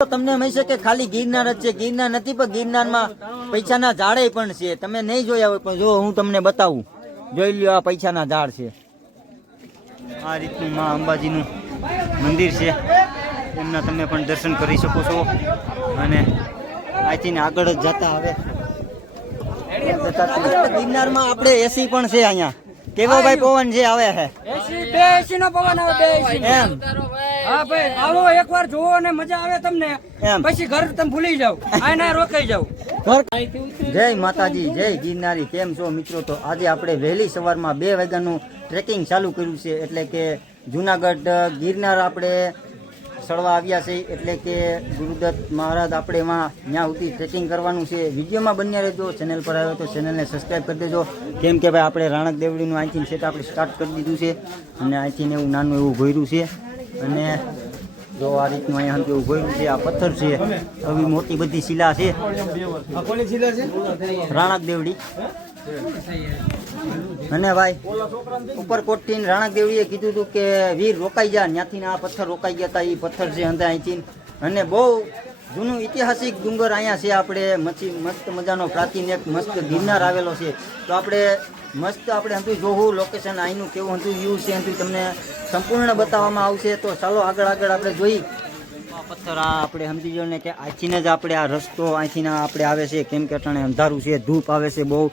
તમને એમ હશે કે ખાલી ગિરનાર જ છે, ગિરનાર નથી, પણ ગિરનારમાં પૈસાના ઝાડે પણ છે. તમે નહીં જોયા હોય પણ જો હું તમને બતાવું, જોઈ લ્યો, આ પૈસાના ઝાડ છે. આ રીતનું માં અંબાજીનું મંદિર છે, એમના તમે પણ દર્શન કરી શકો છો. અને અહીંથી આગળ જ જતા હવે ગિરનારમાં આપણે એસી પણ છે અહીંયા. કેવો ભાઈ પવન છે આવે છે? બે એસી નો પવન આવે, બે એસી એમ. હા ભાઈ, આવો એકવાર જોવો અને મજા આવે તમને, પછી ઘર તમે ભૂલી જાવ, આના રોકાઈ જાવ. જય માતાજી, જય ગિરનારી. કેમ છો મિત્રો? તો આજે આપણે વહેલી સવારમાં 2 વાગ્યાનું ટ્રેકિંગ ચાલુ કર્યું છે. એટલે કે જુનાગઢ ગિરનાર આપણે ચડવા આવ્યા છે. એટલે કે ગુરુદત્ત મહારાજ આપણે એમાં ત્યાં સુધી ટ્રેકિંગ કરવાનું છે. વિડીયોમાં બન્યા રહેજો. ચેનલ પર આવ્યો તો ચેનલને સબસ્ક્રાઈબ કરી દેજો. કેમ કે ભાઈ આપણે રાણક દેવડીનું અહીંથી સેટ આપણે સ્ટાર્ટ કરી દીધું છે. અને અહીંથી એવું નાનું એવું ભર્યું છે. અને જો આ રીતનું અહીંયા એવું ભર્યું છે. આ પથ્થર છે, આવી મોટી બધી શિલા છે. રાણક દેવડી. અને ભાઈ ઉપરકોટથી રાણક દેવડીએ કીધું હતું કે વીર રોકાઈ જા, ત્યાંથી આ પથ્થર રોકાઈ ગયા હતા. એ પથ્થર છે અંદર અહીંથી. અને બહુ જૂનું ઐતિહાસિક ડુંગર અહીંયા છે. આપણે મસ્ત મજાનો પ્રાચીન એક મસ્ત ગિરનાર આવેલો છે. તો આપણે મસ્ત આપણે હંતું જોવું લોકેશન અહીંનું કેવું હંતું વ્યૂ છે, હંતું તમને સંપૂર્ણ બતાવવામાં આવશે. તો ચાલો આગળ આપણે જોઈ. પથ્થર આ આપણે સમજી જો ને કે અહીંથી જ આપણે આ રસ્તો અહીંથી આપણે આવે છે. કેમ કે અટાણે અંધારું છે, ધૂપ આવે છે, બહુ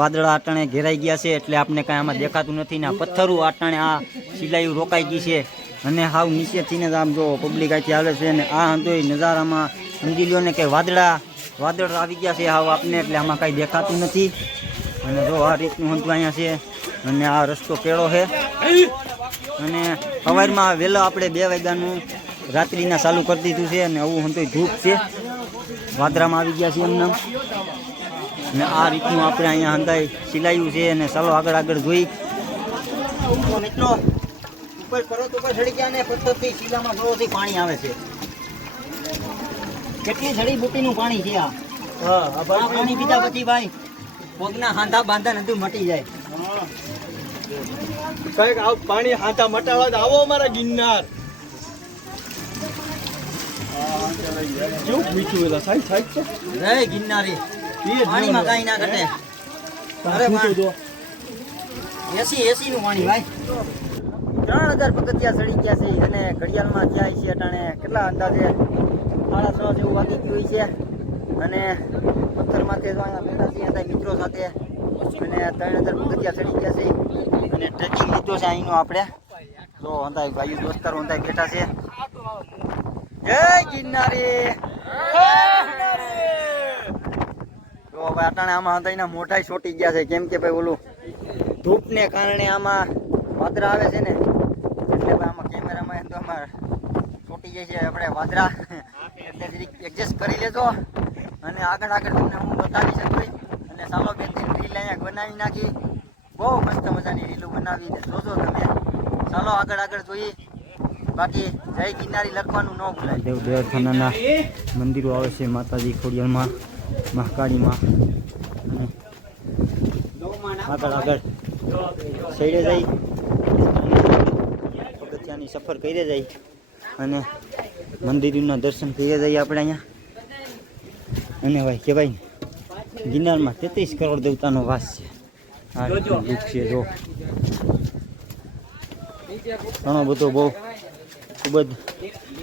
વાદળા અટાણે ઘેરાઈ ગયા છે, એટલે આપણે કાંઈ આમાં દેખાતું નથી. ને આ પથ્થરું અટાણે આ સિલાઈઓ રોકાઈ ગઈ છે. અને હાવ નીચેથી જ આમ જો પબ્લિક અહીંથી આવે છે. અને આ હંતો નજારામાં સમજી લો ને કે વાદળ આવી ગયા છે હાવ આપને, એટલે આમાં કાંઈ દેખાતું નથી. અને જો આ રીતનું હંતું અહીંયા છે. અને આ રસ્તો કેળો છે. અને સવારમાં વહેલો આપણે 2 વાગ્યાનું રાત્રિના ચાલુ કરી દીધું છે. અને આવું હંતો ધૂપ છે, વાદળામાં આવી ગયા છે એમને. અને આ રીતનું આપણે અહીંયા હંતાઈ સિલાયું છે. અને ચાલો આગળ જોઈ. મિત્રો ઉપર પર્વત ઉપર ચડી ગયા ને પથ્થરથી શિલામાં બરોથી પાણી આવે છે. કેટલી જડીબુટીનું પાણી છે આ. આ પાણી પીધા પછી ભાઈ પગના હાંધા બાંધા નથી મટી જાય. કઈક આ પાણી હાંધા મટાડવા આવો અમારા ગિરનાર. કેવું મીઠું એલા સાઈડ છે. જય ગિરનારી. પાણીમાં કાંઈ ના ઘટે. અરે એસી નું પાણી ભાઈ. 3000 પગથિયા ચડી ગયા છે. અને ઘડિયાળમાં થયા છે અટાણે કેટલા અંદાજે 6:30 જેવું વાગી ગયું છે. અને પથ્થર માથે તો અહીંયા બેઠા છીએ હતા મિત્રો સાથે. અને 3000 પગથિયા ચડી ગયા છે. અને ટ્રેકિંગ લીધો છે અહીંનો આપણે. જો અંદાજ ભાઈ દોસ્તારો અંદાજ બેઠા છે. જય ગિરનારી. જો ભાઈ અટાણે આમાં અંદાજના મોઢાઈ છોટી ગયા છે. કેમ કે ભાઈ ઓલું ધૂપને કારણે આમાં વાદળા આવે છે ને, એટલે આમાં કેમેરામાં તો આમાં છોટી જાય છે આપણે વાદળા. એટલે જરીક એડજસ્ટ કરી લેજો. અને આગળ તમને હું બતાવી શકું. અને ચાલો 2-3 રીલ અહીંયા બનાવી નાખી. બહુ મસ્ત મજાની રીલો બનાવી જોજો તમે. ચાલો આગળ જોઈએ. બાકી જય ગિરનારી લખવાનું ન ભૂલાય. દેવખાનાના મંદિરો આવે છે. માતાજી ખોડિયારમાં, મહાકાળીમાં. આગળ સૈડે જઈ પગથિયાની સફર કરી જઈ. અને મંદિરના દર્શન કરી જઈએ આપણે અહીંયા. અને ભાઈ કહેવાય ગિરનારમાં 33 કરોડ દેવતાનો વાસ છે. આ રીતનું દુઃખ છે. જો ઘણો બધો બહુ ખૂબ જ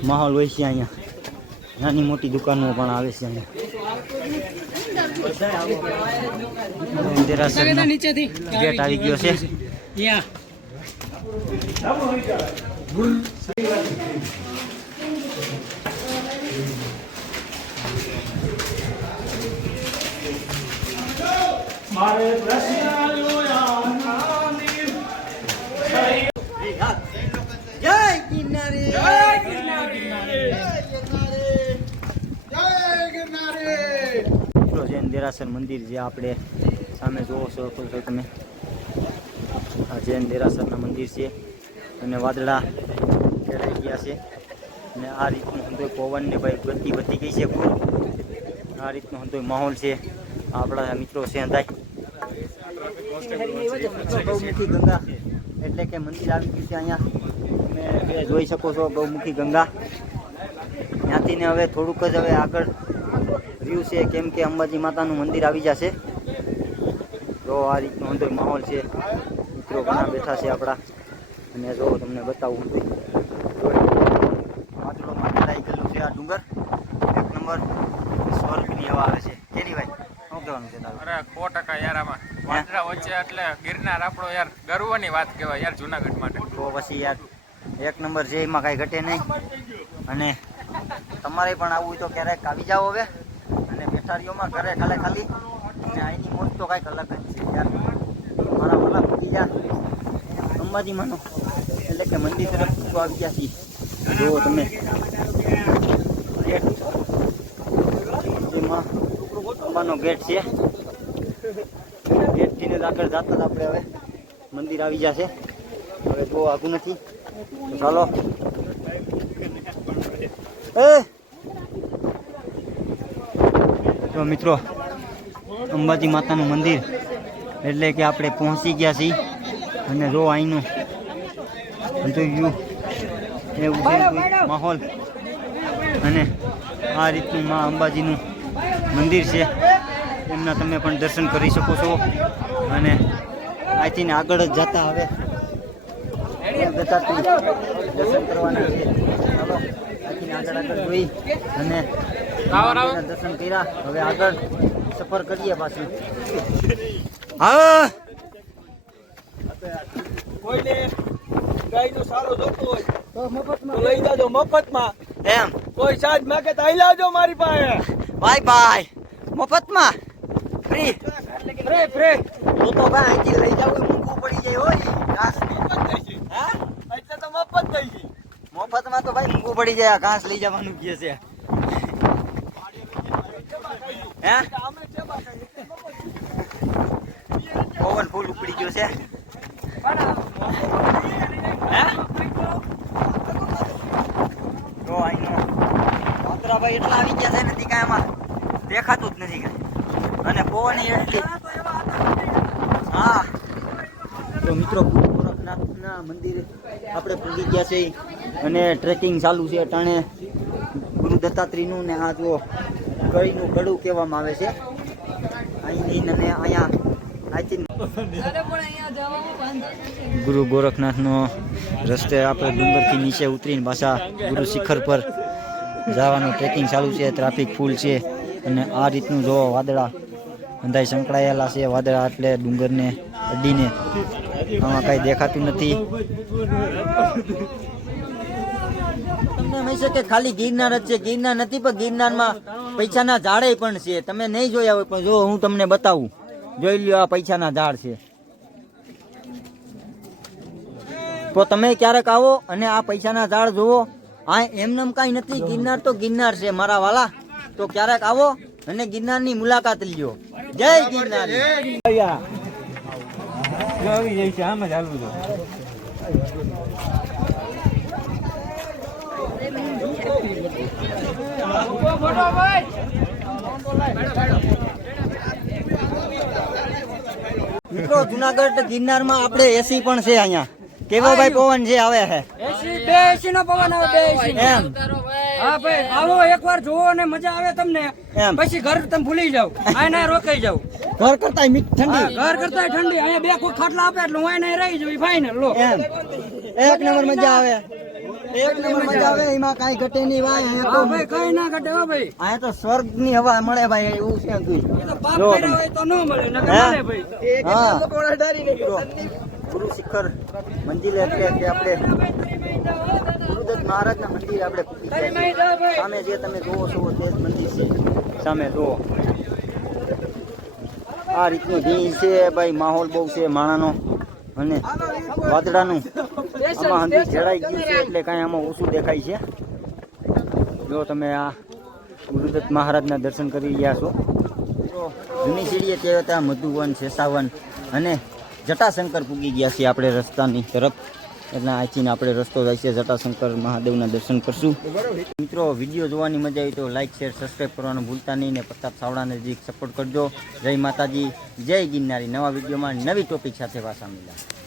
માહોલ હોય છે અહીંયા. નાની મોટી દુકાનો પણ આવે છે અહીંયા. દેરાસરનો ગેટ આવી ગયો છે. જય ગિરનારી. જૈન દેરાસર મંદિર જે આપણે સામે જોવો છો તમે, આ જૈન દેરાસરના મંદિર છે. અને વાદળા ઘેરાઈ ગયા છે. અને આ રીતનું હંતોય પવનને ભાઈ ગતિ વધી ગઈ છે. આ રીતનો હંતોય માહોલ છે. આપણા મિત્રો છે અંદાજ ગૌમુખી ગંગા, એટલે કે મંદિર આવી ગયું છે અહીંયા. તમે જોઈ શકો છો ગૌમુખી ગંગા. ત્યાંથી ને હવે થોડુંક જ હવે આગળ રહ્યું છે, કેમ કે અંબાજી માતાનું મંદિર આવી જશે. તો આ રીતનો અંદર માહોલ છે. મિત્રો ઘણા બેઠા છે આપણા, અને જો તમને બતાવું વાદળોમાં ઘેરાઈ ગયેલું છે આ ડુંગર. એક નંબર સ્વર્ગની હવા આવે છે. કેરી ભાઈ શું કહેવાનું છે તારું? અરે 100% યાર, આમાં વાંદરા વચ્ચે એટલે ગિરનાર આપણો યાર ગર્વની વાત કહેવાય યાર જુનાગઢ માટે. તો પછી યાર એક નંબર છે, એમાં કાંઈ ઘટે નહીં. અને તમારે પણ આવવું હોય તો ક્યારેક આવી જાઓ હવે, અને બેઠારીઓમાં ઘરે ખાલી અને અહીંની મોજ તો કાંઈક અલગ જ છે યાર. મારા વાલા મૂકી જા અંબાજીમાંનો એટલે કે મંદિર તરફ આવી ગયા છીએ. જુઓ તમે મંદિરમાં અંબાનો ગેટ છે. ગેટથી જ આગળ જતા જ આપણે હવે મંદિર આવી જશે. હવે બહુ આઘું નથી, તો ચાલો. તો મિત્રો અંબાજી માતાનું મંદિર એટલે કે આપણે પહોંચી ગયા છીએ. અને જો અહીંનું વ્યૂ એવું છે માહોલ, અને આ રીતનું માં અંબાજીનું મંદિર છે. એમના તમે પણ દર્શન કરી શકો છો. અને અહીંથી આગળ જ જતા હવે દર્શન કરવાના છે. ચાલો અહીંથી આગળ જોઈ અને દર્શન કર્યા. હવે આગળ સફર કરીએ પાછું. હા, કોઈને ગાયનો સારો જોતો હોય તો લઈ જાજો મફતમાં. એમ કોઈ ચાર્જ માંગે તો આઈ લાવજો મારી પાસે. બાય મફતમાં ફ્રી ફ્રી તો ભાઈ અહીંથી લઈ જવું મૂકવું પડી જાય હોય. ઘાસ હા એટલે તો મફત થઈ ગઈ. મફતમાં તો ભાઈ મૂકવું પડી જાય. ઘાસ લઈ જવાનું કહે છે. હે અમે સેવા કરીએ. પવન ફૂલ ઉપડી ગયો છે. હે તો અહીંનો વાંદરાભાઈ એટલા આવી ગયા છે નથી કાંઈ, એમાં દેખાતું જ નથી કાંઈ. અને પવન એટલી. હા તો મિત્રો ગોરખનાથના મંદિરે આપણે પૂગી ગયા છે, અને ટ્રેકિંગ ચાલુ છે અટાણે ગુરુ દત્તાત્રેયનું. ને આ જો કળીનું ગળું કહેવામાં આવે છે અહીંની. અને અહીંયા ગુરુ ગોરખનાથનો રસ્તે આપણે ડુંગરથી નીચે ઉતરીને પાછા ગુરુ શિખર પર જવાનું ટ્રેકિંગ ચાલુ છે. ટ્રાફિક ફૂલ છે, અને આ રીતનું જો વાદળા અંધાઈ સંકળાયેલા છે. વાદળા એટલે ડુંગરને અડીને આમાં કાંઈ દેખાતું નથી. તમને કહી શકે ખાલી ગિરનાર જ છે, ગિરનાર નથી, પણ ગિરનારમાં પૈસાના ઝાડે પણ છે. તમે નહીં જોયા હોય પણ જો હું તમને બતાવું, જોઈ લ્યો. આ પૈસાના ઝાડ છે. તો તમે ક્યારેક આવો અને આ પૈસાના ઝાડ જુઓ. આ એમનેમ કાંઈ નથી. ગિરનાર તો ગિરનાર છે મારા વાલા. તો ક્યારેક આવો અને ગિરનારની મુલાકાત લ્યો. જય ગિરનાર. આવી જાય છે આમ જ હાલવું છે. મિત્રો જુનાગઢ ગિરનારમાં આપણે એસી પણ છે અહીંયા. કેવો ભાઈ પવન છે આવે છે? એસી નો પવન આવે. એમ હા ભાઈ, આવો એકવાર જોવો અને મજા આવે તમને. એમ પછી ઘર તમે ભૂલી જાવ, અહીંયા રોકાઈ જાવ. ઘર કરતા ઠંડી. ઘર કરતા ઠંડી. અહીંયા બે કોઈ ખાટલા આપે એટલે હું અહીંયા રહી જઉં. ફાઈનલ લો. એમ એક નંબર મજા આવે. એક નંબર મજા આવે. એમાં કાંઈ ઘટે નહીં ભાઈ. અહીંયા તો ભાઈ કઈ ના ઘટે હો ભાઈ. અહીંયા તો સ્વર્ગની હવા મળે ભાઈ. એવું છે તું પાપ જો કર્યા હોય તો ન મળે, નકર હે? મળે ભાઈ. હા ગુરુ શિખર મંદિર એટલે કે આપણે ગુરુદત્ત મહારાજના મંદિર આપણે પૂકી ગયા છીએ. સામે જે તમે જોવો છો તે જ મંદિર છે. સામે જુઓ આ રીતનું ભીડ છે ભાઈ. માહોલ બહુ છે માણાનો અને વાદળાનું. આમાં હંધી જડાઈ ગયું છે એટલે કાંઈ આમાં ઓછું દેખાય છે. જો તમે આ ગુરુદત્ત મહારાજના દર્શન કરી રહ્યા છો. તો જૂની સીડીએ તે હતા મધુવન, શેષાવન અને જટાશંકર પૂગી ગયા છીએ આપણે રસ્તાની તરફ. એટલે અહીંથી આપણે રસ્તો જાય છે જટાશંકર મહાદેવના દર્શન કરશું. મિત્રો વિડીયો જોવાની મજા આવી તો લાઈક, શેર, સબસ્ક્રાઈબ કરવાનું ભૂલતા નહીં. ને પ્રતાપ સાવડાને નજીક સપોર્ટ કરજો. જય માતાજી, જય ગિરનારી. નવા વિડીયોમાં નવી ટોપિક સાથે પાછા મળ્યા.